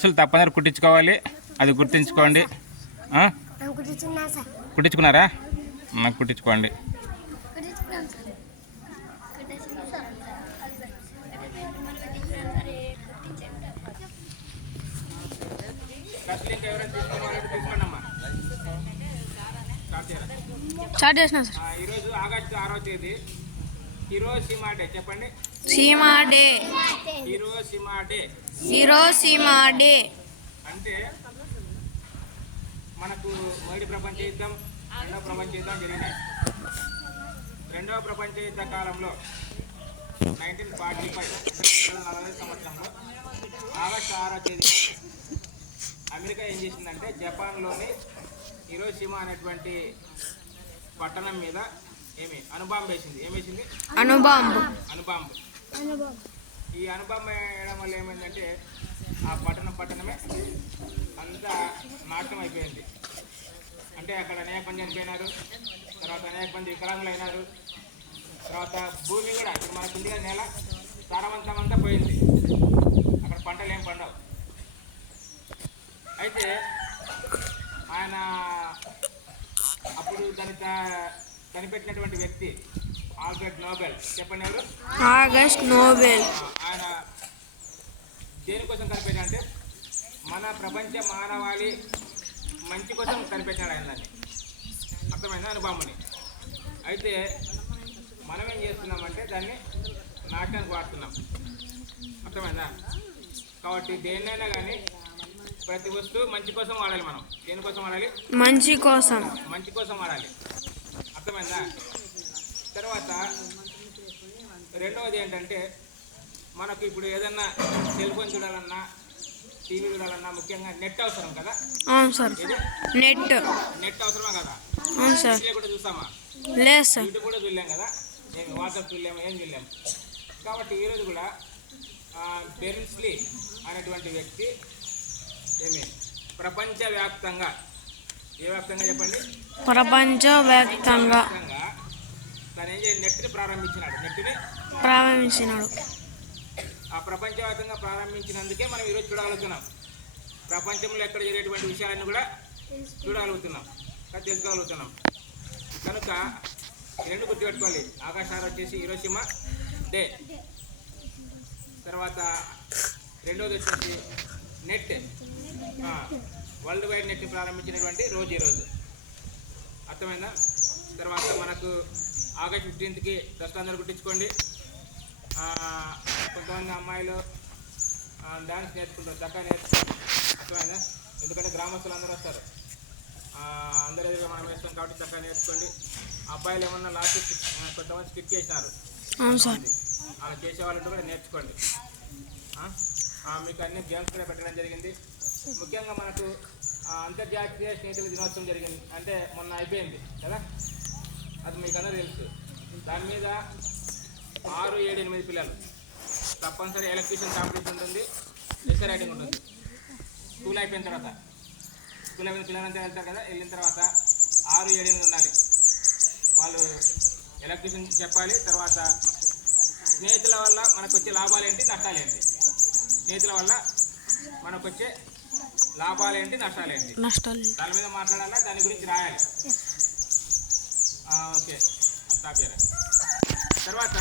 అసలు తప్పనిసరి కుట్టించుకోవాలి, అది గుర్తుంచుకోండి. కుట్టించుకున్నారా? నాకు కుట్టించుకోండి. స్టార్ట్ చేసిన సార్. ఈరోజు ఆగస్టు 6వ తేదీ హిరోషిమా డే. చెప్పండి. Seema day. Hiroshima day. Hiroshima day అంటే మనకు మొదటి ప్రపంచ యుద్ధం, రెండవ ప్రపంచ యుద్ధం జరిగినాయి. రెండవ ప్రపంచ యుద్ధ కాలంలో 1940 సంవత్సరంలో ఆగస్టు 6వ తేదీ అమెరికా ఏం చేసిందంటే జపాన్లోని హిరోషిమా అనేటువంటి పట్టణం మీద అణుబాంబు వేసింది. ఏమేసింది? అణుబాంబు. ఈ అణుబాంబు వేయడం వల్ల ఏమైందంటే ఆ పట్టణమే అంతా నాశనం అయిపోయింది. అంటే అక్కడ అనేక మంది చనిపోయినారు, తర్వాత అనేక మంది వికలాంగులు అయినారు. తర్వాత భూమి కూడా ఇప్పుడు మనకుంది కదా నేల సారవంతం అంతా పోయింది. అక్కడ పంటలు ఏం పండవు. అయితే ఆయన అప్పుడు దాన్ని కనిపెట్టినటువంటి వ్యక్తి ఆల్ఫ్రెడ్ నోబెల్. చెప్పండి ఎవరు? August Nobel. ఆయన దేనికోసం కనిపెట్టాడంటే మన ప్రపంచ మానవాళి మంచి కోసం కనిపెట్టాడు ఆయన దాన్ని. అర్థమైందా? అణుబాంబుని. అయితే మనం ఏం చేస్తున్నామంటే దాన్ని నాశనానికి వాడుతున్నాం. అర్థమైందా? కాబట్టి దేన్నైనా కానీ ప్రతి వస్తువు మంచి కోసం వాడాలి. మనం దేనికోసం వాడాలి? మంచి కోసం వాడాలి. అర్థమైందా? తర్వాత రెండవది ఏంటంటే మనకు ఇప్పుడు ఏదన్నా సెల్ ఫోన్ చూడాలన్నా, టీవీ చూడాలన్నా ముఖ్యంగా నెట్ అవసరం కదా. అవును సార్. నెట్ అవసరమా కదా? అవును సార్. కూడా చూస్తామా? లేదు సార్. యూట్యూబ్ కూడా చూడలేం కదా, వాట్సాప్ చూడలేము, ఏం చూడలేము. కాబట్టి ఈరోజు కూడా బెర్న్స్లీ అనేటువంటి వ్యక్తి ప్రపంచవ్యాప్తంగా చెప్పండి, ప్రపంచవ్యాప్తంగా తను ఏం చేయాలి? నెట్ని ప్రారంభించినాడు. ఆ ప్రపంచవ్యాప్తంగా ప్రారంభించినందుకే మనం ఈరోజు చూడగలుగుతున్నాం. ప్రపంచంలో ఎక్కడ జరిగేటువంటి విషయాలను కూడా చూడగలుగుతున్నాం, తెలుసుకోగలుగుతున్నాం. కనుక ఈ రెండు గుర్తుపెట్టుకోవాలి. ఆగస్టు 6 వచ్చేసి హిరోషిమా డే. తర్వాత రెండోది వచ్చేసి నెట్, వరల్డ్ వైడ్ నెట్ని ప్రారంభించినటువంటి రోజు ఈరోజు. అర్థమైందా? తర్వాత మనకు ఆగస్ట్ 15కి దసరా అందరూ గుర్తించుకోండి. కొంతమంది అమ్మాయిలు డ్యాన్స్ నేర్చుకుంటారు, చక్కగా నేర్చుకుంటారు. అర్థమైందా? ఎందుకంటే గ్రామస్తులు అందరూ వస్తారు, అందరూ ఎదురుగా మనం వేస్తాం కాబట్టి చక్కగా నేర్చుకోండి. అబ్బాయిలు ఏమన్నా లాస్ట్ కొంతమంది స్కిప్ చేసినారు, అలా చేసే వాళ్ళంటూ కూడా నేర్చుకోండి. మీకు అన్ని గేమ్స్ కూడా పెట్టడం జరిగింది. ముఖ్యంగా మనకు అంతర్జాతీయ స్నేహితుల దినోత్సవం జరిగింది, అంటే మొన్న అయిపోయింది కదా, అది మీకు అందరూ తెలుసు. దాని మీద 6, 7, 8 పిల్లలు తప్పనిసరి ఎలక్ట్రీషియన్ కాంపిటీషన్ ఉంటుంది, ఎస్ఏ రైటింగ్ ఉంటుంది. స్కూల్ అయిపోయిన పిల్లలంతా వెళ్తారు కదా, వెళ్ళిన తర్వాత 6, 7, 8 ఉండాలి. వాళ్ళు ఎలక్ట్రీషియన్ చెప్పాలి. తర్వాత స్నేహితుల వల్ల మనకు వచ్చే లాభాలు ఏంటి, నష్టాలు ఏంటి, స్నేహితుల వల్ల మనకు వచ్చే లాభాలు ఏంటి, నష్టాలు ఏంటి, దాని మీద మాట్లాడాలా, దాని గురించి రాయాలి. ఓకే, స్టాప్ చేయాలి. తర్వాత